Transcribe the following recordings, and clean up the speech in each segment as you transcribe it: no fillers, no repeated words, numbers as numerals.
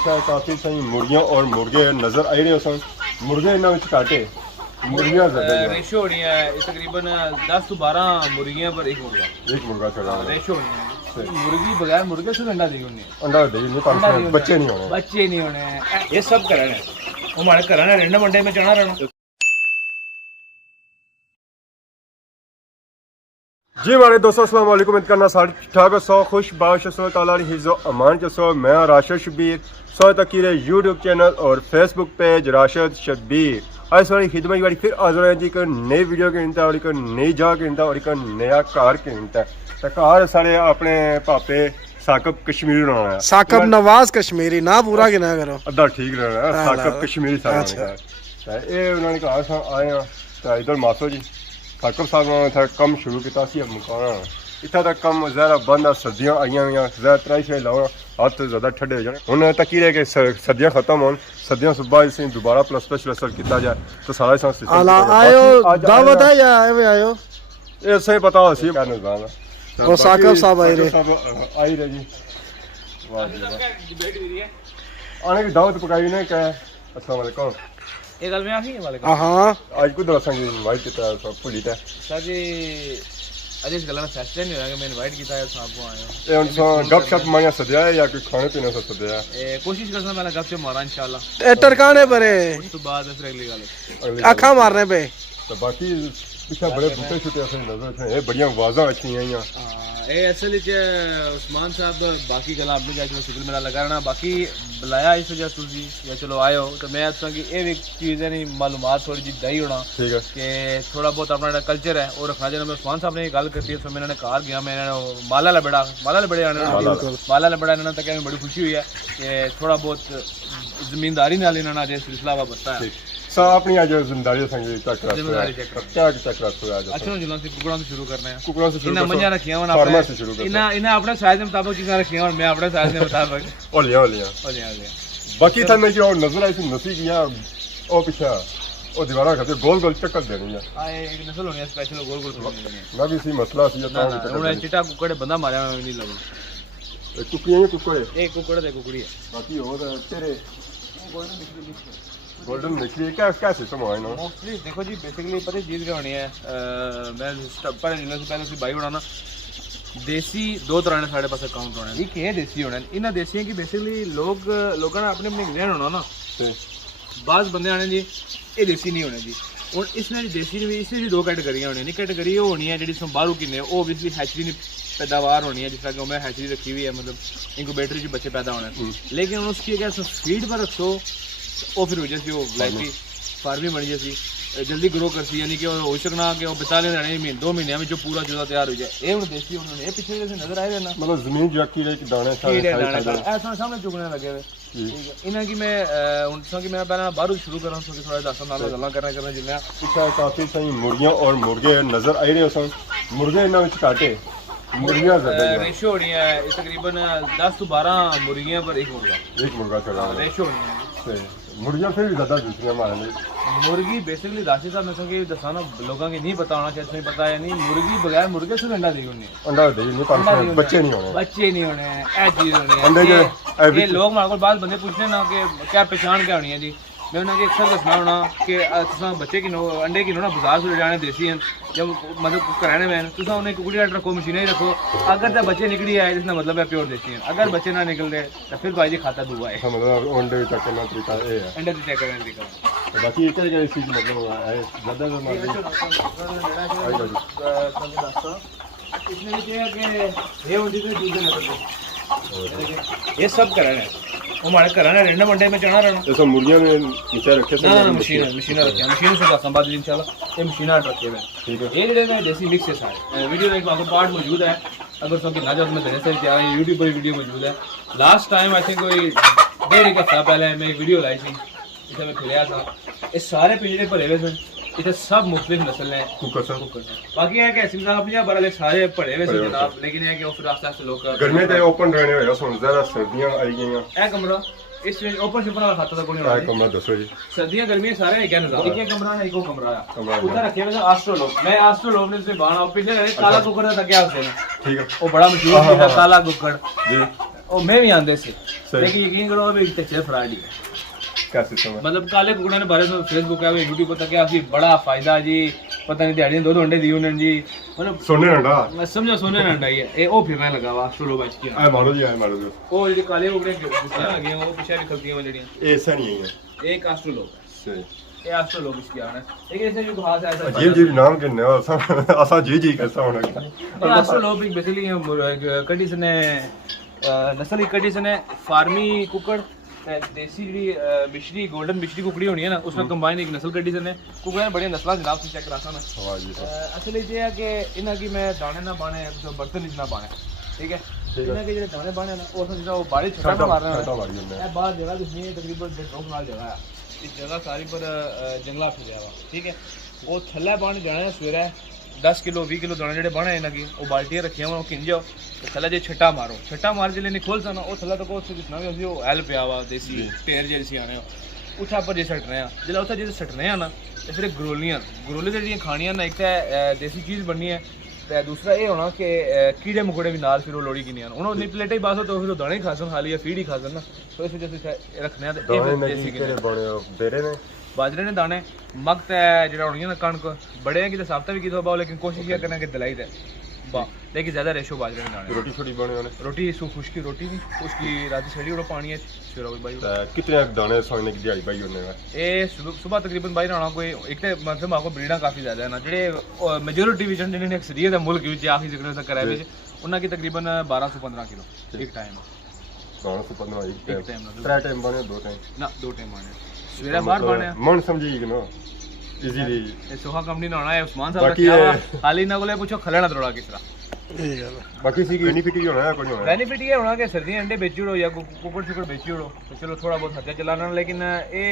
पिछा काफ़ी सही मुर्गियां और मुर्गे नज़र आ रहे सन। मुर्गे इन्होंने घाटे, मुर्गियां ज़्यादा हैं। रेशो होनी है तकरीबन 10 से 12 मुर्गियां पर एक मुर्गा चढ़ा है। रेशो होनी है। मुर्गी बगैर मुर्गे से अंडा देगी होनी है। अंडा देगी नहीं, पर बच्चे नहीं होने। बच्चे नहीं होने। ये सब करना है हमारे करना है रैंडम अंडे में चढ़ा रहना। जी हमारे दोस्तों अस्सलाम वालेकुम। करना सारी ठीक ठाक सौ खुश बाश ताला हिज़्ज़ो अमान के सौ मैं राशिद शब्बीर सौ तकीर यूट्यूब चैनल और फेसबुक पेज राशिद शब्बीर। आज वाली खिदमत वाली फिर हाजिर है जी एक नई वीडियो के इंता और एक नई जगह के इंता और एक नया कार के इंता। तो कार सारे अपने पापे साकब कश्मीरी रहना है। साकब नवाज कश्मीरी ना पूरा गिना करो अद्धा ठीक रहना है। साकब कश्मीरी साहब ये उन्होंने कहा आए हैं तो इधर मासो जी साकब साहब ने कम शुरू किया सी मुकाना इतना तक कम ज़्यादा बंद आ। सर्दियाँ आई हुई ज़्यादा त्राई से लाओ हाथ ज़्यादा ठंडे हो जाए। उन्हें तकी रहे कि सर्दियाँ खत्म हो, सर्दियों सुबह इसे दोबारा प्लस स्पेशल असर किया जाए तो सारा आयो दावत है या आयो ये सही पता हो सी क्या निज़ाम है। वो साकब साहब आई रहे जी। वाह जी आने की दावत पकाई ने क्या। अस्सलाम वालेकुम। ये गल में आखी वाले हाँ आज कुछ दरअसल इनवाइट किया है भुली था सर जी। अजय इस गल में फैसला नहीं होया कि मैं इनवाइट किया है साहब को आए हो। ये उनसे गपशप मांगा सदिया है या कोई खाने पीने से सदिया है। कोशिश करना मैंने गपशप मारा इंशाल्लाह। टरकाने परे उस तो बाद फिर अगली गल अखा मारने पे तो बाकी पीछे बड़े बूटे छुटे ऐसे नजर ये बढ़िया आवाज़ां अच्छी हैं यहाँ। ये असल उस्मान साहब बाकी गल आपने जाके शुक्र मेरा लगा रहना बाकी बुलाया इस वजह तुझी या चलो आयो तो मैं आखा कि ये एक चीज़ है नहीं मालूमात थोड़ी जी दही होना ठीक है कि थोड़ा बहुत अपना कल्चर है और रखना चाहिए। मैं उस्मान साहब ने गल करती है तो मैंने कहा गया मैं माला लबड़ा आने तक बड़ी खुशी हुई है कि थोड़ा बहुत जमींदारी नाल इन्होंने अजय सिलसिला वाबस्ता है। सर अपनी आज जिम्मेदारी संगे जिम्मेदारी क्या चक्कर आज अच्छा जुलूं से कुकड़ों से शुरू करना है। कुकड़ों से शुरू इन्हें मंजा रखिया हुआ फार्मा से शुरू इन्हें इन्हें अपने साइज के मुताबिक चीज़ें रखिया और मैं अपने साइज के मुताबिक ओलिया बाकी था मैं जो नजर आई थी नसी किया ओ पीछे ओ दीवारा खाते गोल गोल चक्कर देनी है। हां एक नस्ल होनी है स्पेशल गोल गोल ना भी सी मसला सी ना उन्हें चिटा कुकड़े बंदा मारया मैं नहीं लगो टुकड़ियां कुकड़े एक कुकड़ ते कुकड़ी है बाकी और तेरे गोल्डन मिक्सी क्या क्या सिस्टम है ना मोस्टली देखो जी बेसिकली पता चीज़ क्या होनी है। मैं पर जिन्होंने से पहले बाई बनाना देसी दो तरह ने साढ़े पास अकाउंट होने एक है देसी होने इन्हें देसी की बेसिकली लोगों ने अपने अपने ग्रहण होना ना बाज बंदे आने जी ये देसी नहीं होने जी और इसमें देसी भी इसमें भी दो कैटेगरियां होनी कैटेगरी वो होनी है जी बाहरों किन्ने ओबियसली हैचरी पैदावार होनी है जिस तरह कि मैं हैचरी रखी हुई है मतलब इंक्यूबेटर से बच्चे पैदा होने लेकिन उसकी अगर फीड पर रखो वो फिर वजह से वो लाइफली फार्मिंग बन जाती जल्दी ग्रो करती यानी कि हो सकना कि वो 45 महीने 2 महीने में जो पूरा जुदा तैयार हो जाए ये देसी उन्होंने ये पीछे जैसे नजर आए ना मतलब जमीन जाकी रहे कि दाने ऐसा सामने चुगने लगे हुए इन्हें कि मैं उनसे कि मैं पहले बाहर शुरू कर रहा हूँ थोड़ा 10 नाल गल्लां करना जिन्हें पीछे काफ़ी सही मुर्गियां और मुर्गे नजर आ रहे सन। मुर्गे इन्होंने घाटे, मुर्गियां ज़्यादा हैं। रेशो होनी है तकरीबन 10 से 12 मुर्गियां पर एक मुर्गा चढ़ा है। रेशो होनी है मुर्गियां फिर भी ज़्यादा दूसरी हमारे लिए मुर्गी बेसिकली राशि साहब ने दसाना लोगों के नहीं पता होना चाहिए पता है नहीं मुर्गी बगैर मुर्गे से अंडा दी होनी अंडा देगी नहीं, पर बच्चे नहीं होने। बच्चे नहीं होने ऐ चीज होनी है। ये लोग हमारे को बाद बंदे पूछते ना कि क्या पहचान क्या होनी है जी मैं उन्हें अक्सर दसना होना कि बच्चे की अंडे की ना बाजार से जाने देसी हैं जब मतलब कराने में तुम उन्हें कुकड़ी रखो मशीनें रखो अगर तो बच्चे निकली आए जिसका मतलब है प्योर देसी हैं अगर बच्चे ना निकलते तो फिर भाई जी खाता दुआ है मतलब अंडे चेक करना तरीका ये है अंडे चेक करने तरीका बाकी ये क्या चीज़ मतलब है ज़्यादा इसमें क्या है कि ये सब करना है हमारे घर ने रैंडम अंडे में चढ़ा रहना जैसे मुर्गियां में नीचे रखे थे ना मशीन रखे मशीन से दस बाद इंशाल्लाह ये मशीन रखे हुए ठीक है ये जेडे में देसी मिक्स है सारे वीडियो में आपको पार्ट मौजूद है अगर सबकी ना जाओ मैं देने से क्या यूट्यूब पर वीडियो मौजूद है। लास्ट टाइम आई थिंक कोई 1.5 हफ्ता पहले मैं एक वीडियो लाई थी इसे मैं फिर था ये सारे पिंजरे भरे हुए थे इधर सब मुख्तलिफ नस्ल हैं कुकर बाकी है कि सिमला अपनी बड़े सारे भरे हुए थे जनाब लेकिन है कि वो फिर आस्ते आस्ते लोग गर्मी तो ओपन रहने वाला सुन ज़्यादा सर्दियां आई गई हैं ए कमरा इसमें ओपन शिपन वाला खाता था कोई नहीं कमरा दसो जी सर्दियां गर्मियां सारे एक नजारा एक कमरा है एक कमरा है उधर रखे हुए आस्ट्रोलोब मैं आस्ट्रोलोब ने से बाना पीछे काला कुकर था क्या उसने ठीक है वो बड़ा मशहूर था काला कुकर जी ਉਹ ਮੈਂ ਵੀ ਆਂਦੇ ਸੀ सही। लेकिन यकीन करो अभी टेक्सचर फ्रॉड ही है क्या सिस्टम है? मतलब काले कुकड़े ने बारे में फेसबुक है यूट्यूब पर तक कि बड़ा फायदा जी पता नहीं दिहाड़ी दो अंडे दी उन्होंने जी मतलब सोने अंडा मैं समझा सोने ना अंडा ही है ए ओ फिरने लगा वा चलो बच के आए मारो जी, आए मारो जी। ओ जेडी काले कुकड़े गुस्सा लगे वो पीछे भी खलती हैं जेडी ये ऐसा नहीं है। एक आस्ट्रोलोग सही। ये आस्ट्रोलोग इसकी आना लेकिन इसने जो खास है ऐसा अजीब अजीब नाम किन्ने हो असा जी जी कैसा होना। ये आस्ट्रोलोग भी बेसिकली कड़ी से नस्ल की कड़ी से फार्मी कुकड़ देसी जी मिश्री गोल्डन मिश्री कुकड़ी होनी है ना उसमें कंबाइन एक नस्ल कड़ी से कुकड़े बड़े नस्ल जनाब से चेक कराता मैं वाह जी वाह। असल ये है कि इन्हें की मैं दाने ना बाने तो बर्तन ना बाने ठीक है इन्हें के जो दाने बाने ना वो बारिश छोटा मार रहे छोटा हैं बाड़ी होने। ये बाहर जगह जिसमें तकरीबन 2 कनाल जगह है इस जगह सारी पर जंगला फिर हुआ ठीक है वो थल्ले बाण जाना है सवेरे 10 किलो 20 किलो दाने जेडे बने इन्हें की वो बाल्टियां रखियां हुआ किन जाओ तो थल्ले जे छट्टा मारो छट्टा मार जिले नहीं खोल सा ना वो थल्ले तो को दिसना भी वो हेल्प पिया हुआ देसी टेर जैसी आने उठा पर जे सट रहे हैं जिला उठा जे सट रहे हैं ना तो फिर ग्रोलियां ग्रोली जेडी खानियां ना एक तो देसी चीज़ बननी है तो दूसरा ये होना कि कीड़े मकोड़े भी नाल फिर वो लोड़ी गिनियां उन्होंने प्लेटें ही बासो तो फिर दाने ही खासन खा लिया फीड ही खासन ना तो इस वजह से रखने हैं तो दाने ये में देसी जी तेरे बने हो बेरे ने बाजरे ने दाने मगत है जो होनी है ना कणक बड़े हैं कि साफ्ता भी की तो लेकिन कोशिश ये करना कि दिलाई दे बा लेकिन ज़्यादा रेशो बाजरे ने दाने रोटी छोटी बने होने। रोटी सु खुश्की रोटी नहीं खुश्की रात छड़ी उड़ो पानी है फिर भाई कितने दाने सोने की दिहाड़ी भाई होने में? ये सुबह तकरीबन भाई रहना कोई एक तो मतलब आपको ब्रीडा काफ़ी ज़्यादा है ना जेडे मेजोरिटी विजन जिन्हें अक्सरियत है मुल्क विच आखिरी जिक्र तक कराए विच उन्होंने की तकरीबन 1215 किलो एक टाइम 1215 एक एक टाइम टाइम 3 टाइम बने 2 टाइम ना 2 टाइम आने सवेरे बाहर बने मन समझी कि ना इजीली ये सोहा कंपनी ना होना है उस्मान साहब बाकी रखा हुआ हाली ना बोले पूछो खलेना तोड़ा किस तरह ठीक है बाकी सी की बेनिफिट ही होना है कोई होना है। बेनिफिट ये होना कि सर्दियाँ अंडे बेची उड़ो या कुकड़ शुकड़ बेची उड़ो तो चलो थोड़ा बहुत खर्चा चलाना लेकिन ये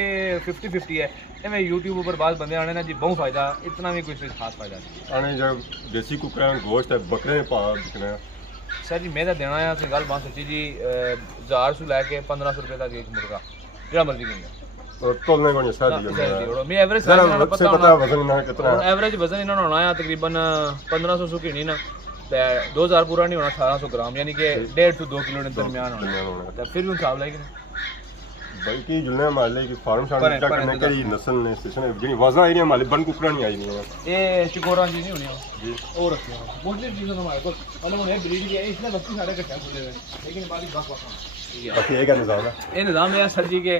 50-50 है इवें यूट्यूब पर बाद बंदे आने ना जी बहुत फायदा इतना भी कोई खास फायदा नहीं आने जब देसी कुकरा गोश्त है बकरे ने पा बिकना है। सर जी मैं तो देना है असली गल बात सच्ची जी 1000 से लैके 1500 रुपये तक एक मुर्गा जो मर्जी देंगे और तोलने को नहीं सही है। मैं एवरेज जरा से पता है वजन ना कितना है। एवरेज वजन इन्होंने होना है तकरीबन 1500 सुखी नहीं ना 2000 पूरा नहीं होना 1800 ग्राम यानी कि 1.5 से 2 किलो के दरमियान होना तो फिर भी हिसाब लाइक बल्कि जुलने माले की फार्म सार्म क्या करने के नस्ल ने स्टेशन है जिनी वजन आई नहीं माले बन कुकरा नहीं आई नहीं है ये चिकोरा जी नहीं होनी जी और रखी है मोस्टली चीज़ें हमारे को मतलब उन्हें ब्रीड की है इसलिए वक्त सारे कट्टे खुले हुए लेकिन बाकी बस बाकी ये क्या निजाम है? ये निज़ाम है सर जी के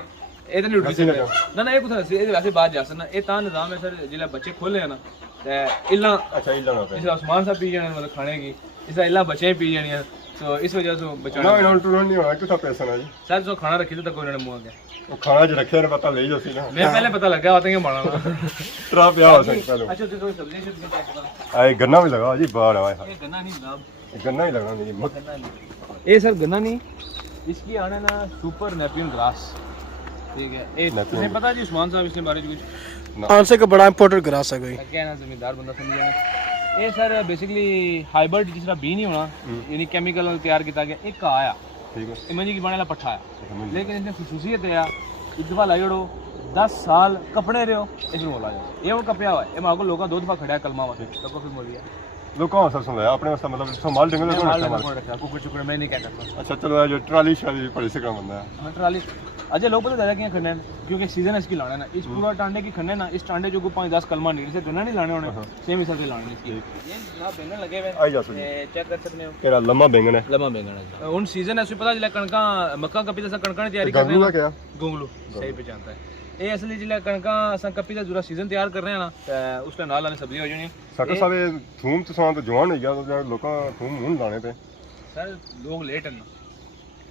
ये तो नहीं उठ सकते ना ये कुछ वैसे बात जा सकना ये ता निज़ाम है सर जिला बच्चे खोले हैं ना तो इल्ला अच्छा इल्ला ना पे इस उस्मान साहब पी जाने मतलब खाने की इस इल्ला बच्चे पी जानी है तो इस वजह से बचाना ना इन्होंने टूरन नहीं होना कितना पैसा ना जी सर जो खाना रखी तो कोई उन्होंने मुँह गया वो खाना जो रखे ने पता ले जो सी ना मैं पहले पता लगा होता है माना त्रा पे हो सकता है। अच्छा तो सब्जी से क्या पता आए गन्ना भी लगा जी बाहर आए ये गन्ना नहीं जनाब गन्ना ही लगा नहीं मत गन्ना नहीं ये सर गन्ना नहीं इसकी आने ना सुपर नेपियन ग्रास ठीक है ये तुम्हें पता जी उस्मान साहब इसके बारे में कुछ आंसर का बड़ा इंपॉर्टेंट ग्रास है कोई क्या है ना जमींदार बंदा समझ जाए ये सर बेसिकली हाइब्रिड जिस तरह बी नहीं होना यानी केमिकल तैयार किया गया एक का आया ठीक है इमंजी की बने वाला पट्ठा है लेकिन इसने खसूसियत है एक दफा लाई ओड़ो 10 साल कपड़े रहो इसमें बोला जाए ये वो कपया हुआ है ये मांगो लोग 2 दफा खड़ा है कलमा वाले तब फिर बोल दिया लोग कौन सा सुन रहा है अपने वास्ते मतलब संभाल देंगे लोग रखा कुकुर चुकुर मैं नहीं कह सकता अच्छा चलो जो ट्राली शाली पड़ी से काम बंदा है हाँ ट्राली अजय लोग पता ज़्यादा क्या खड़ने क्योंकि सीजन है इसकी लाने ना इस पूरा टांडे की खड़ने ना इस टांडे जो को 5-10 कलमा निकले से गन्ना नहीं लाने होने सेम हिसाब से लाने इसकी ये जनाब बैंगन लगे हुए आई जा सुन चेक कर सकते हो तेरा लम्बा बैंगन है लम्बा बैंगन है उन सीजन है उसमें पता चला कणका मक्का कपी जैसा कणका ने तैयारी कर रहे गंगू हैं का क्या गोंगलू सही पहचानता है ये असली जिला कणका असा कपी का दूसरा सीजन तैयार कर रहे हैं ना तो उसका नाल वाली सब्जी हो जानी साडे सारे थूम तो सां तो जवान हो गया तो लोग थूम मुंह लाने पे सर लोग लेट है ना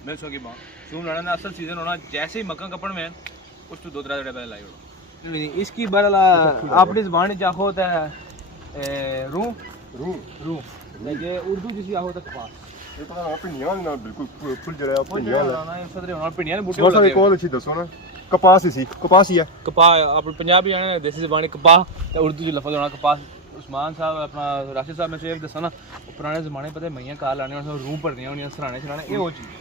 मैं सो की बात थूम लाने ना असल सीजन होना जैसे ही मक्का कपड़ में उस तो 2-3 दिन पहले लाई उड़ो नहीं इसकी बरला आपने जबान चाहो होता है रू रू रू ये उर्दू जिसी आहो तक कपास ये पता आप नियाल ना बिल्कुल फुल जरा आप नियाल ना ये सदरे होना पिंडियां बूटे बहुत सारे कॉल अच्छी दसो ना कपास ही सी कपास ही है कपास आप पंजाबी आने देसी जबानी कपास ते उर्दू जो लफ्ज होना कपास उस्मान साहब अपना राशिद साहब में से एक दसा ना पुराने ज़माने पता मैया कार लाने और रूम भरनियां होनी सराने सराने ये वो चीज़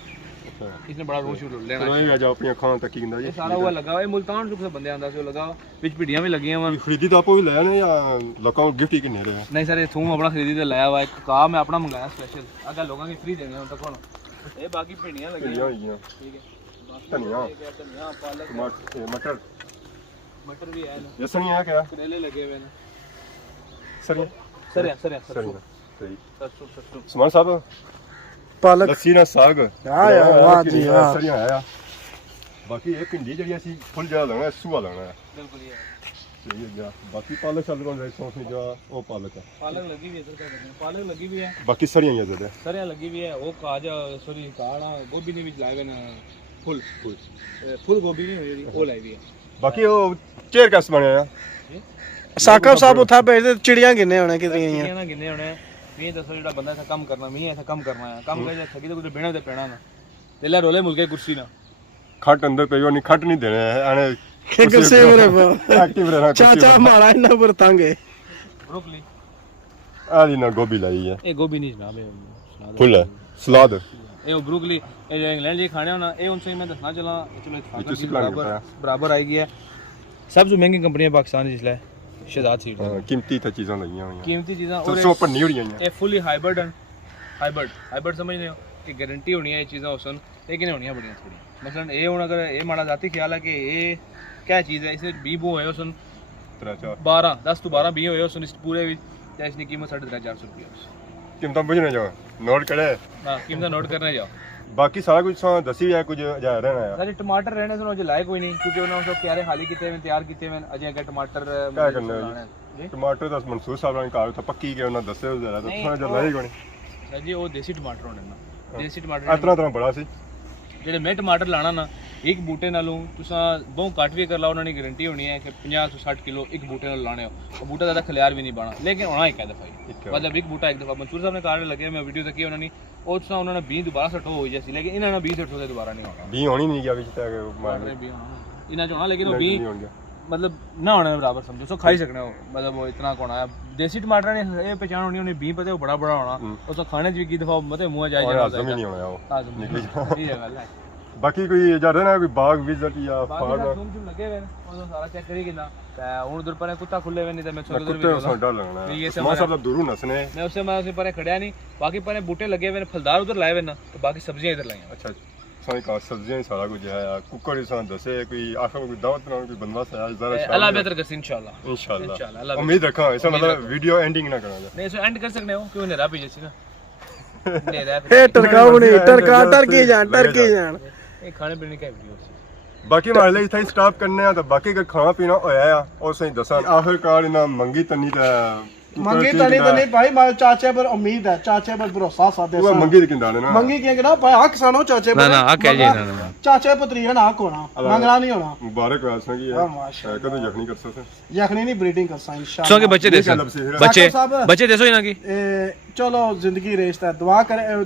इसने बड़ा रूम शुरू लेना नहीं आ जाओ अपनी अखां तक की गंदा ये जी सारा हुआ लगा हुआ ये मुल्तान से बंदे आंदा से लगा विच पिडियां भी लगी हैं खरीदी तो आपको भी लाया ना या लोगों को गिफ्ट ही किन्ने रहे नहीं सर ये थूम अपना खरीदी तो लाया हुआ है का मैं अपना मंगाया स्पेशल अगर लोगों की फ्री देंगे उन तक कौन ਇਹ ਬਾਕੀ ਭਿੰਡੀਆਂ ਭਿੰਡੀਆਂ ਲੱਗੀਆਂ ਹੋਈਆਂ ਠੀਕ ਹੈ ਬਾਕੀ ਧਨੀਆ। ਧਨੀਆ ਪਾਲਕ ਮਟਰ ਮਟਰ ਵੀ ਹੈ ਨਾ ਯਸਣੀ ਆ ਕਿਆ ਕਰੇਲੇ ਲੱਗੇ ਹੋਏ ਨੇ ਸਰੀਆ ਸਰਿਆ ਸਰੀਆ ਸਹੀ ਸਰਸੋਂ ਸਮਾਨ ਸਾਹਿਬ ਪਾਲਕ ਲੱਸੀ ਨਾਲ ਸਾਗ ਵਾਹ ਯਾਰ, ਵਾਹ ਜੀ, ਵਾਹ। ਸਰੀਆ ਆਇਆ ਬਾਕੀ ਇਹ ਭਿੰਡੀ ਜਿਹੜੀ ਅਸੀਂ ਫੁੱਲ ਜਿਆਦਾ ਲਾਉਣਾ ਸੂਆ ਲਾਉਣਾ ਹੈ ਬਿਲਕੁਲ ਹੀ ਹੈ ਸਹੀ ਹੈ ਜੀ ਬਾਕੀ ਪਾਲਕ ਚੱਲ ਕੋਲ ਰੇਸੋਂ ਸੀ ਜੋ ਉਹ ਪਾਲਕ ਹੈ ਪਾਲਕ ਲੱਗੀ ਵੀ ਹੈ ਸਰ ਪਾਲਕ ਲੱਗੀ ਵੀ ਹੈ ਬਾਕੀ ਸਰੀਆਂ ਹੀ ਆ ਜਿਹੜੇ ਸਰਿਆ ਲੱਗੀ ਵੀ ਹੈ ਉਹ ਕਾਜ ਸੋਰੀ ਕਾਣਾ ਗੋਭੀ ਨੇ ਵਿੱਚ ਲਾਏ ਹੋਏ ਨੇ ਫੁੱਲ ਫੁੱਲ ਗੋਭੀ ਨਹੀਂ ਹੋਈ ਜਿਹੜੀ ਉਹ ਲਾਈ ਵੀ ਹੈ ਬਾਕੀ ਉਹ ਚੇਰ ਕਸ ਬਣਿਆ ਆ ਸਾਕਬ ਸਾਹਿਬ ਉੱਥਾ ਭੇਜਦੇ ਚਿੜੀਆਂ ਕਿੰਨੇ ਹੋਣੇ ਕਿਤਰੀਆਂ ਕਿੰਨੀਆਂ ਨਾ ਕਿੰਨੇ ਹੋਣੇ ਮੀਂਹ ਦੱਸੋ ਜਿਹੜਾ ਬੰਦਾ ਇੱਥੇ ਕੰਮ ਕਰਨਾ ਮੀਂਹ ਇੱਥੇ ਕੰਮ ਕਰਨਾ ਹੈ ਕੰਮ ਕਰੇ ਥੱਕੀ ਤਾਂ ਕੁਝ ਬਹਿਣਾ ਤੇ ਪੈਣਾ ਨਾ ਤੇ ਲੈ ਰੋਲੇ ਮੁਲਕੇ ਕੁਰਸੀ ਨਾ ਖੱਟ ਅੰਦਰ ਪਈਓ ਨਹੀਂ ਖੱਟ ਨਹੀਂ ਦੇਣੇ ਆਣੇ ਕਿਸੇ ਮੇਰੇ ਐਕਟਿਵ ਰਹਿਣਾ ਚਾਚਾ ਹਮਾਰਾ ਇੰਨਾ ਪਰ ਤੰਗ ਹੈ ਬਰੋਕਲੀ ਆਲੀ ਨਾ ਗੋਭੀ ਲਾਈ ਹੈ ਇਹ ਗੋਭੀ ਨਹੀਂ ਜਨਾਬ ਫੁੱਲ ਹੈ ਸਲਾਦ ਇਹ ਬਰੋਕਲੀ ਇਹ ਜੋ ਇੰਗਲੈਂਡ ਜੇ ਖਾਣੇ ਹੋਣਾ ਇਹ उनसे मैं दसना चला चलो ये तो सिप्ला नहीं पता। बराबर आएगी है सबसे महंगी कंपनी है पाकिस्तान जिसले शहजाद सीड ਹਾਂ, ਕੀਮਤੀ ਤਾਂ ਚੀਜ਼ਾਂ ਲਈਆਂ ਹੋਈਆਂ कीमती चीज़ां और ਸਰਸੋਂ ਭੰਨੀ ਹੋਈਆਂ ये फुली हाइब्रिड हैं हाइब्रिड समझते हो कि गारंटी होनी है ये चीज़ां उसन लेकिन होनी बड़ियां थोड़ी मसलन ये हुन अगर ये माड़ा जाती ख्याल है कि ये क्या चीज़ है इसमें 20 बो है उसन 12 10 तो 12 20 होए उसन इस पूरे भी या इसकी कीमत 450 रुपये ਕੀਮਤਾਂ ਬੁਝਣੇ ਜਾ ਨੋਟ ਕਰੇ हाँ कीमत नोट करने जाओ ਬਾਕੀ ਸਾਰਾ ਕੁਝ ਸਾਂ ਦੱਸੀ ਹੈ ਕੁਝ ਜਾ ਰਹਿਣਾ ਆ अरे टमाटर रहने से जो लाए कोई नहीं क्योंकि उन्होंने सब क्यारे खाली किते में तैयार किते में अजय के टमाटर क्या करना है जी ਟਮਾਟਰ ਦਾ ਮਨਸੂਰ ਸਾਹਿਬ ਨੇ ਘਰ ਤਾਂ ਪੱਕੀ ਕੇ ਉਹਨਾਂ ਦੱਸਿਆ ਜ਼ਰਾ ਤਾਂ ਥੋੜਾ ਜਿਹਾ ਲਾਈ ਕੋਣੀ सर जी वो देसी टमाटर होने ना देसी टमाटर ਇਤਨਾ ਤਰ੍ਹਾਂ ਬੜਾ ਸੀ ਜਿਹੜੇ ਮੈਂ ਟਮਾਟਰ ਲਾਣਾ ਨਾ ਇੱਕ ਬੂਟੇ ਨਾਲੋਂ ਤੁਸੀਂ ਬਹੁਤ ਘੱਟ ਵੀ ਕਰ ਲਾਓ ਉਹਨਾਂ ਦੀ ਗਾਰੰਟੀ ਹੋਣੀ ਹੈ ਕਿ 50 ਤੋਂ 60 ਕਿਲੋ ਇੱਕ ਬੂਟੇ ਨਾਲ ਲਾਣੇ ਹੋ ਉਹ ਬੂਟਾ ਜ਼ਿਆਦਾ ਖਲਿਆਰ ਵੀ ਨਹੀਂ ਬਾਣਾ ਲੇਕਿਨ ਹੋਣਾ ਇੱਕ ਦਫਾ ਹੀ ਮਤਲਬ ਇੱਕ ਬੂਟਾ ਇੱਕ ਦਫਾ ਮਨਸੂਰ ਸਾਹਿਬ ਨੇ ਕਾਰ ਲੱਗੇ ਮੈਂ ਵੀਡੀਓ ਦੇਖੀ ਉਹਨਾਂ ਨੇ ਉਹ ਤੁਸੀਂ ਉਹਨਾਂ ਨੇ 20 ਦੁਬਾਰਾ ਸੱਟੋ ਹੋਈ ਜੈਸੀ ਲੇਕਿਨ ਇਹਨਾਂ ਨਾਲ 20 ਸੱਟੋ ਦੇ ਦੁਬਾਰਾ ਨਹੀਂ ਹੋਣਾ ਵੀ ਹੋਣੀ ਨਹੀਂ ਗਿਆ ਵਿੱਚ ਤਾਂ ਮਾਰ ਇਹਨਾਂ ਚ ਹੋਣਾ ਲੇਕਿਨ ਉਹ 20 ਹੋਣਗੇ मतलब ना होने बराबर समझो सो खाई सकने हो मतलब वो इतना कौन है देसी टमाटर ने ये पहचान होनी उन्हें 20 पता है वो बड़ा बड़ा होना उसको खाने च भी की दफा मतलब मुंह जाए और आजम ही नहीं होना वो आजम निकली ये गल है बाकी कोई जा रहा ना कोई बाग विजिट या बाकी फार्म तुम तुम लगे हुए वो सारा चेक करी किना हुन उधर पर कुत्ता खुले हुए नहीं तो मैं कुत्ते उधर को भी सोडा लगना ये है सब मां साहब दूर नसने मैं उससे पर खड़या नहीं बाकी पर बूटे लगे हुए फलदार उधर लाए हुए ना तो बाकी सब्जियां इधर लाई अच्छा सारी का सब्जियां सारा कुछ है यार कुकर इंसान दसे कोई आखिर कोई दावत ना कोई बनवा से आज जरा अल्लाह बेहतर कर इंशाल्लाह इंशाल्लाह उम्मीद रखा ऐसा मतलब वीडियो एंडिंग ना करना नहीं सो एंड कर सकने हो क्यों नेरा भी जैसी ना नेरा ਇਹ ਟਰਕਾਉਣੀ ਟਰਕੀ ਜਾਣ ਇਹ ਖਾਣੇ ਪੀਣੇ का वीडियो ਬਾਕੀ ਮਾਰ ਲਈ ਇੱਥੇ ਸਟਾਪ ਕਰਨੇ ਆ ਤਾਂ ਬਾਕੀ ਅਗਰ ਖਾਣਾ ਪੀਣਾ ਹੋਇਆ ਆ ਉਹ ਸਹੀ ਦੱਸਾਂ ਆਖਿਰਕਾਰ ਇਹਨਾਂ ਮੰਗੀ ਤੰਨੀ ਤਾਂ ਮੰਗੀ ਤਣੀ ਤਾਂ ਨਹੀਂ ਭਾਈ ਮਾਰੇ ਚਾਚੇ ਪਰ ਉਮੀਦ ਹੈ ਚਾਚੇ ਪਰ ਭਰੋਸਾ ਸਾਦੇ ਉਹ ਮੰਗੀ ਦੇ ਕਿੰਦਾ ਨੇ ਮੰਗੀ ਕੀ ਕਿਹੜਾ ਭਾਈ ਹੱਕ ਸਾਨੋ ਚਾਚੇ ਪਰ ਨਾ ਆ ਕਹਿ ਜੇ ਨਾ ਚਾਚੇ ਪੁੱਤਰੀ ਨਾ ਹੋਣਾ ਮੰਗਣਾ ਨਹੀਂ ਹੋਣਾ ਮੁਬਾਰਕ ਆਸਾਂ ਕੀ ਵਾਹ ਹੈ ਮਾਸ਼ਾਅੱਲਾ ਕਦੋਂ ਯਕਨੀ ਕਰ ਸਕਦੇ ਯਖਣੀ ਨਹੀਂ ਬਰੀਡਿੰਗ ਕਰਸਾਂ ਇਨਸ਼ਾਅੱਲਾ ਸੋ ਕੇ ਬੱਚੇ ਦੇ ਬੱਚੇ ਬੱਚੇ ਦੇਸੋ ਇਹਨਾਂ ਕੀ ਚਲੋ ਜ਼ਿੰਦਗੀ ਰੇਸ਼ਤਾ ਦੁਆ ਕਰੇ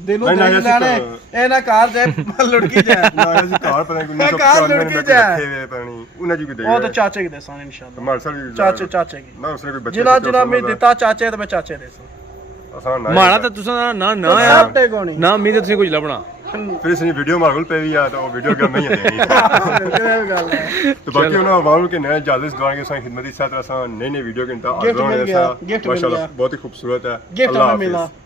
ਦਿਲੋਂ ਦਿਲ ਲੈਣੇ ਇਹ ਨਾ ਕਾਰ ਜੇ ਲੁੜਕੀ ਜਾਏ ਨਾ ਅਸੀਂ ਕਾਰ ਪਤਾ ਨਹੀਂ ਕੋਈ ਕਾਰ ਲੁੜਕੀ ਜਾਏ ਰੱਖੇ ਹੋਏ ਪਾਣੀ ਉਹਨਾਂ ਜੀ ਕੋਈ ਦੇ ਉਹ ਤਾਂ ਚਾਚੇ ਕੀ ਦੇਸਾਂ ਇਨਸ਼ਾਅੱਲਾ ਮਾਰ ਸਰ ਵੀ ਚਾਚੇ ਕੀ ਨਾ ਉਸਨੇ ਕੋਈ ਬੱਚੇ ਜਿਨਾ ਮੈਂ ਦਿੱਤਾ ਚਾਚੇ ਤੇ ਮੈਂ ਚਾਚੇ ਦੇਸਾਂ ਆਸਾਨ ਨਾ ਮਾੜਾ ਤਾਂ ਤੁਸੀਂ ਨਾ ਨਾ ਸਭ ਤੇ ਕੋਣੀ ਨਾ ਮੀਂਹ ਤੁਸੀਂ ਕੁਝ ਲੱਭਣਾ ਫਿਰ ਇਸਨੇ ਵੀਡੀਓ ਮਾਰ ਕੋਲ ਪਈ ਵੀ ਆ ਤਾਂ ਉਹ ਵੀਡੀਓ ਕਰ ਨਹੀਂ ਆਉਂਦੀ ਕਿਹੜੀ ਗੱਲ ਹੈ तो बाकी उन्होंने आवाम के नए जालिस दुआ के साथ खिदमत इस तरह नई नई वीडियो के गिफ्ट मिल गया, गिफ्ट मिल माशाल्लाह गया। बहुत ही खूबसूरत है गिफ्ट अल्लाह हमें मिला। हाफिज़।